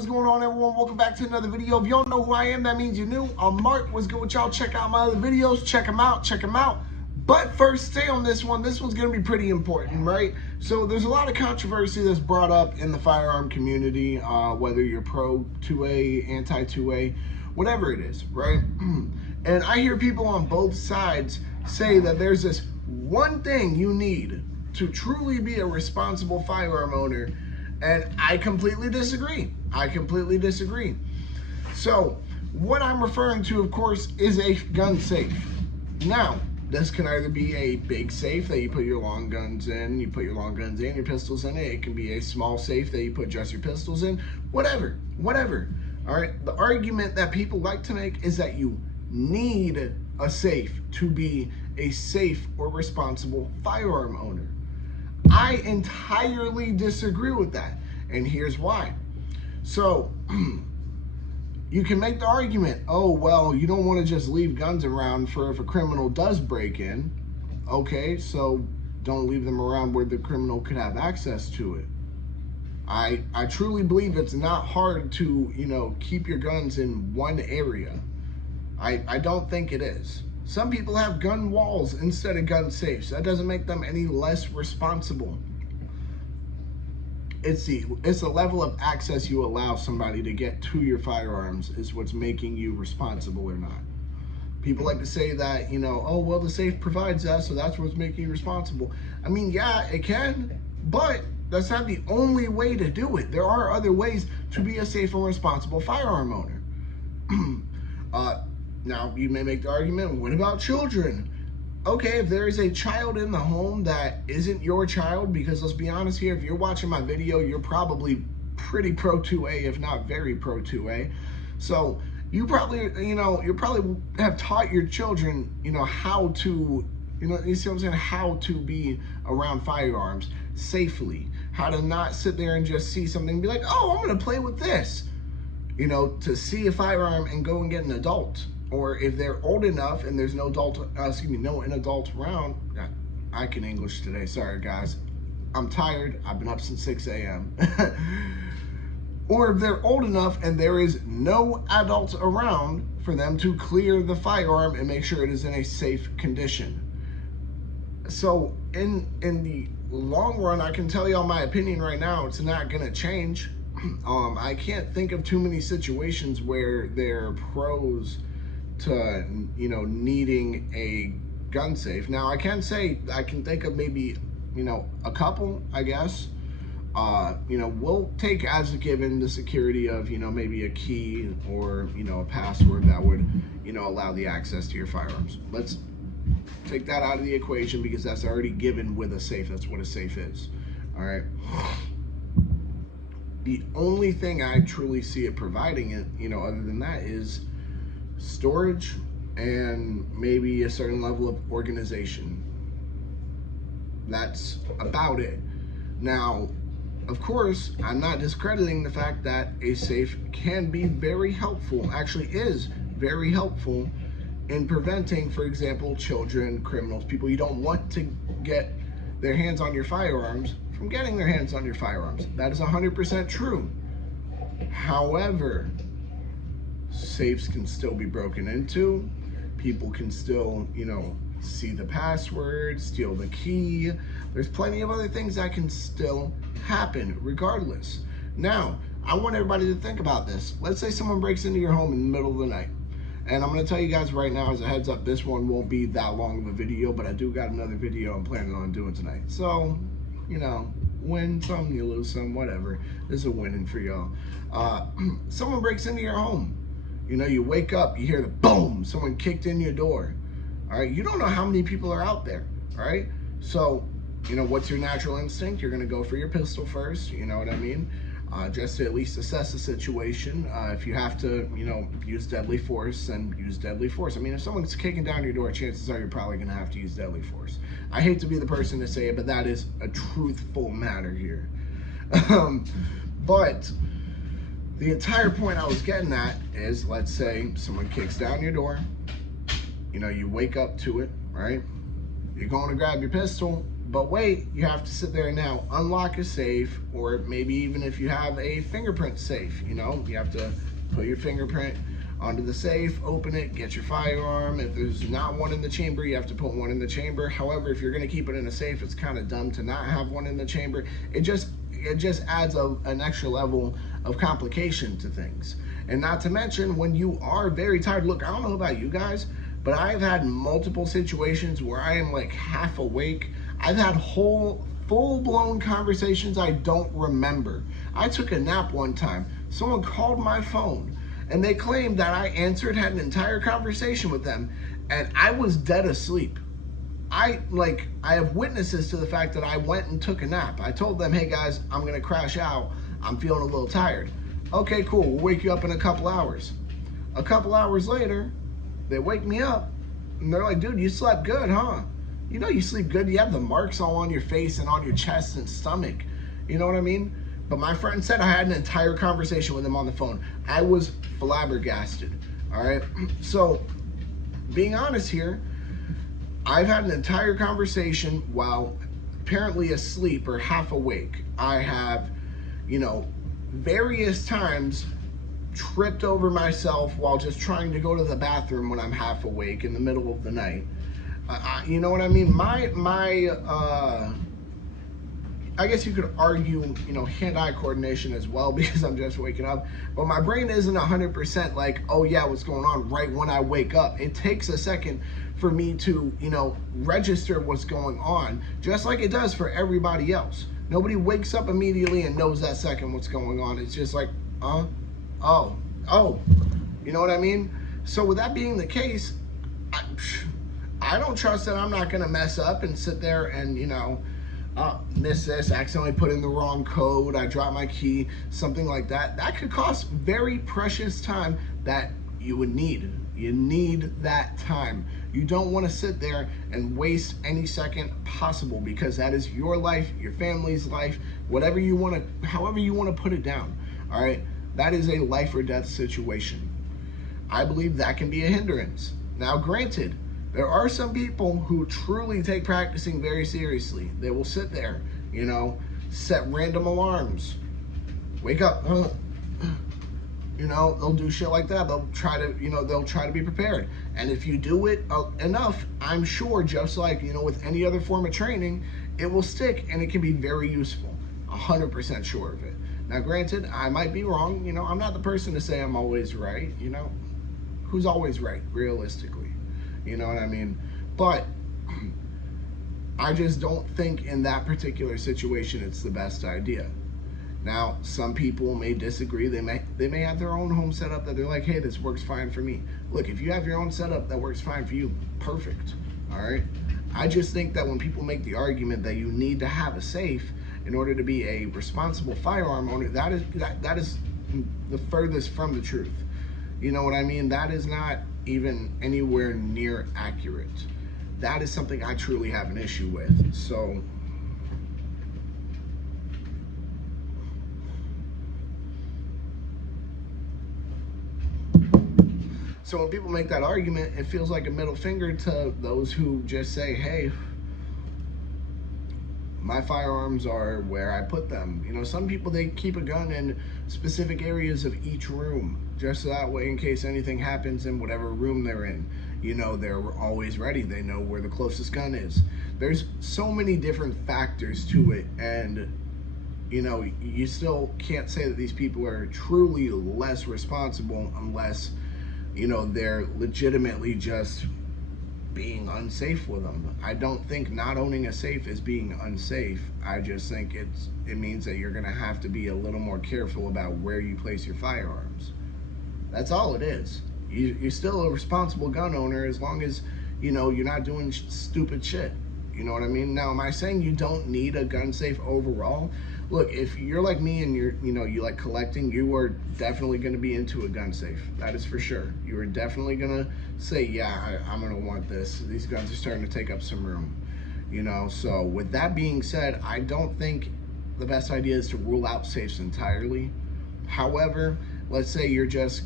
What's going on, everyone? Welcome back to another video. If you don't know who I am, that means you're new. I'm Mark. What's good with y'all? Check out my other videos. Check them out. Check them out. But first, stay on this one. This one's going to be pretty important, right? So there's a lot of controversy that's brought up in the firearm community, whether you're pro 2A, anti 2A, whatever it is, right? And I hear people on both sides say that there's this one thing you need to truly be a responsible firearm owner. And I completely disagree. So what I'm referring to, of course, is a gun safe. Now, this can either be a big safe that you put your long guns in, your pistols in it. It can be a small safe that you put just your pistols in, whatever. All right, the argument that people like to make is that you need a safe to be a safe or responsible firearm owner. I entirely disagree with that, and here's why. So, you can make the argument, oh, well, you don't want to just leave guns around for if a criminal does break in. Okay, so don't leave them around where the criminal could have access to it. I truly believe it's not hard to, keep your guns in one area. I don't think it is. Some people have gun walls instead of gun safes. That doesn't make them any less responsible. It's the level of access you allow somebody to get to your firearms is what's making you responsible or not. People like to say that, oh, well, the safe provides that, so that's what's making you responsible. I mean, yeah, it can, but that's not the only way to do it. There are other ways to be a safe and responsible firearm owner. Now, you may make the argument, what about children? Okay, if there is a child in the home that isn't your child, because let's be honest here, if you're watching my video, you're probably pretty pro 2A, if not very pro 2A. So you probably, you probably have taught your children, how to, you see what I'm saying, how to be around firearms safely, how to not sit there and just see something and be like, oh, I'm gonna play with this, to see a firearm and go and get an adult. Or if they're old enough and there's no adult around. I can English today, sorry guys. I'm tired, I've been up since 6 a.m. Or if they're old enough and there is no adults around for them to clear the firearm and make sure it is in a safe condition. So in the long run, I can tell y'all my opinion right now, it's not gonna change. I can't think of too many situations where there are pros to needing a gun safe. Now I can think of maybe a couple, I guess. We'll take as a given the security of maybe a key or a password that would allow the access to your firearms. Let's take that out of the equation because that's already given with a safe. That's what a safe is. All right. The only thing I truly see it providing it, other than that, is storage and maybe a certain level of organization. That's about it. Now, of course, I'm not discrediting the fact that a safe can be very helpful, actually is very helpful in preventing, for example, children, criminals, people you don't want to get their hands on your firearms from getting their hands on your firearms. That is 100% true. However, safes can still be broken into. People can still, see the password, steal the key. There's plenty of other things that can still happen regardless. Now, I want everybody to think about this. Let's say someone breaks into your home in the middle of the night. And I'm going to tell you guys right now as a heads up, this one won't be that long of a video, but I do got another video I'm planning on doing tonight. So, win some, you lose some, whatever. This is a winning for y'all. Someone breaks into your home. You wake up, you hear the boom, someone kicked in your door. All right, you don't know how many people are out there. All right, so what's your natural instinct? You're gonna go for your pistol first. You know what I mean? Just to at least assess the situation. If you have to, use deadly force, then use deadly force. I mean, if someone's kicking down your door, chances are you're probably gonna have to use deadly force. I hate to be the person to say it, but that is a truthful matter here. But the entire point I was getting at is, let's say someone kicks down your door, you wake up to it, right? You're going to grab your pistol, But wait, you have to sit there and now unlock a safe, or maybe even if you have a fingerprint safe, you have to put your fingerprint onto the safe, open it, get your firearm. If there's not one in the chamber, you have to put one in the chamber. However, if you're going to keep it in a safe, it's kind of dumb to not have one in the chamber. It just adds an extra level of complication to things. And not to mention, when you are very tired, look, I don't know about you guys, but I've had multiple situations where I am like half awake. I've had whole full-blown conversations I don't remember. I took a nap one time. Someone called my phone and they claimed that I answered, had an entire conversation with them, and I was dead asleep. I have witnesses to the fact that I went and took a nap. I told them, hey guys, I'm gonna crash out. I'm feeling a little tired. Okay, cool, we'll wake you up in a couple hours. A couple hours later, they wake me up and they're like, dude, you slept good, huh? You know you sleep good. You have the marks all on your face and on your chest and stomach. You know what I mean? But my friend said I had an entire conversation with him on the phone. I was flabbergasted, all right? So, being honest here, I've had an entire conversation while apparently asleep or half awake. I have, various times tripped over myself while just trying to go to the bathroom when I'm half awake in the middle of the night. You know what I mean? I guess you could argue, hand-eye coordination as well because I'm just waking up. But my brain isn't 100% like, oh yeah, what's going on right when I wake up. It takes a second for me to, register what's going on, just like it does for everybody else. Nobody wakes up immediately and knows that second what's going on. It's just like, oh. You know what I mean? So with that being the case, I don't trust that I'm not gonna mess up and sit there and, miss this, accidentally put in the wrong code, I dropped my key, something like that. That could cost very precious time that you would need. You need that time. You don't want to sit there and waste any second possible because that is your life, your family's life, however you want to put it down. All right, that is a life or death situation. I believe that can be a hindrance. Now, granted, there are some people who truly take practicing very seriously. They will sit there, set random alarms, wake up, they'll do shit like that. They'll try to be prepared. And if you do it enough, I'm sure, just like, with any other form of training, it will stick and it can be very useful. 100% sure of it. Now, granted, I might be wrong. I'm not the person to say I'm always right. Who's always right, realistically? You know what I mean? But I just don't think in that particular situation it's the best idea. Now, some people may disagree. They may have their own home setup that they're like, hey, this works fine for me. Look, if you have your own setup that works fine for you, perfect. All right? I just think that when people make the argument that you need to have a safe in order to be a responsible firearm owner, that is the furthest from the truth. You know what I mean? That is not even anywhere near accurate. That is something I truly have an issue with. So when people make that argument, it feels like a middle finger to those who just say, hey, my firearms are where I put them. Some people, they keep a gun in specific areas of each room, just that way in case anything happens in whatever room they're in. They're always ready. They know where the closest gun is. There's so many different factors to it, and you still can't say that these people are truly less responsible unless they're legitimately just being unsafe with them. I don't think not owning a safe is being unsafe. I just think it means that you're gonna have to be a little more careful about where you place your firearms. That's all it is. You're still a responsible gun owner as long as you're not doing stupid shit. You know what I mean? Now, am I saying you don't need a gun safe overall? Look, if you're like me and you like collecting, you are definitely going to be into a gun safe. That is for sure. You are definitely going to say, yeah, I'm going to want this. These guns are starting to take up some room. So with that being said, I don't think the best idea is to rule out safes entirely. However, let's say you're just,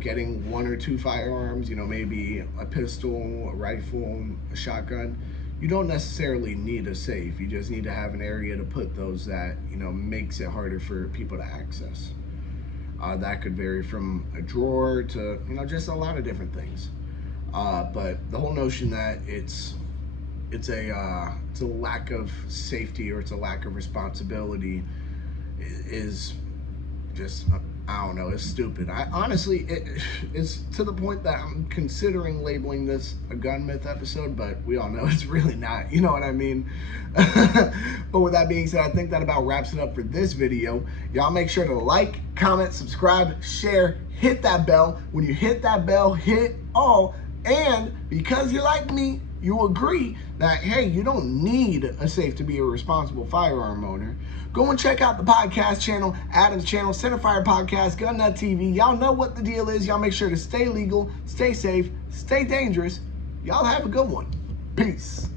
getting one or two firearms, maybe a pistol, a rifle, a shotgun. you don't necessarily need a safe. You just need to have an area to put those that, makes it harder for people to access. That could vary from a drawer to, just a lot of different things. But the whole notion that it's a lack of safety or it's a lack of responsibility is just, I don't know, it's stupid. It's to the point that I'm considering labeling this a gun myth episode, but we all know it's really not, you know what I mean? But with that being said, I think that about wraps it up for this video. Y'all make sure to like, comment, subscribe, share, hit that bell. When you hit that bell, hit all. And because you're like me, you agree that, hey, you don't need a safe to be a responsible firearm owner. Go and check out the podcast channel, Adam's channel, Centerfire Podcast, Gun Nut TV. Y'all know what the deal is. Y'all make sure to stay legal, stay safe, stay dangerous. Y'all have a good one. Peace.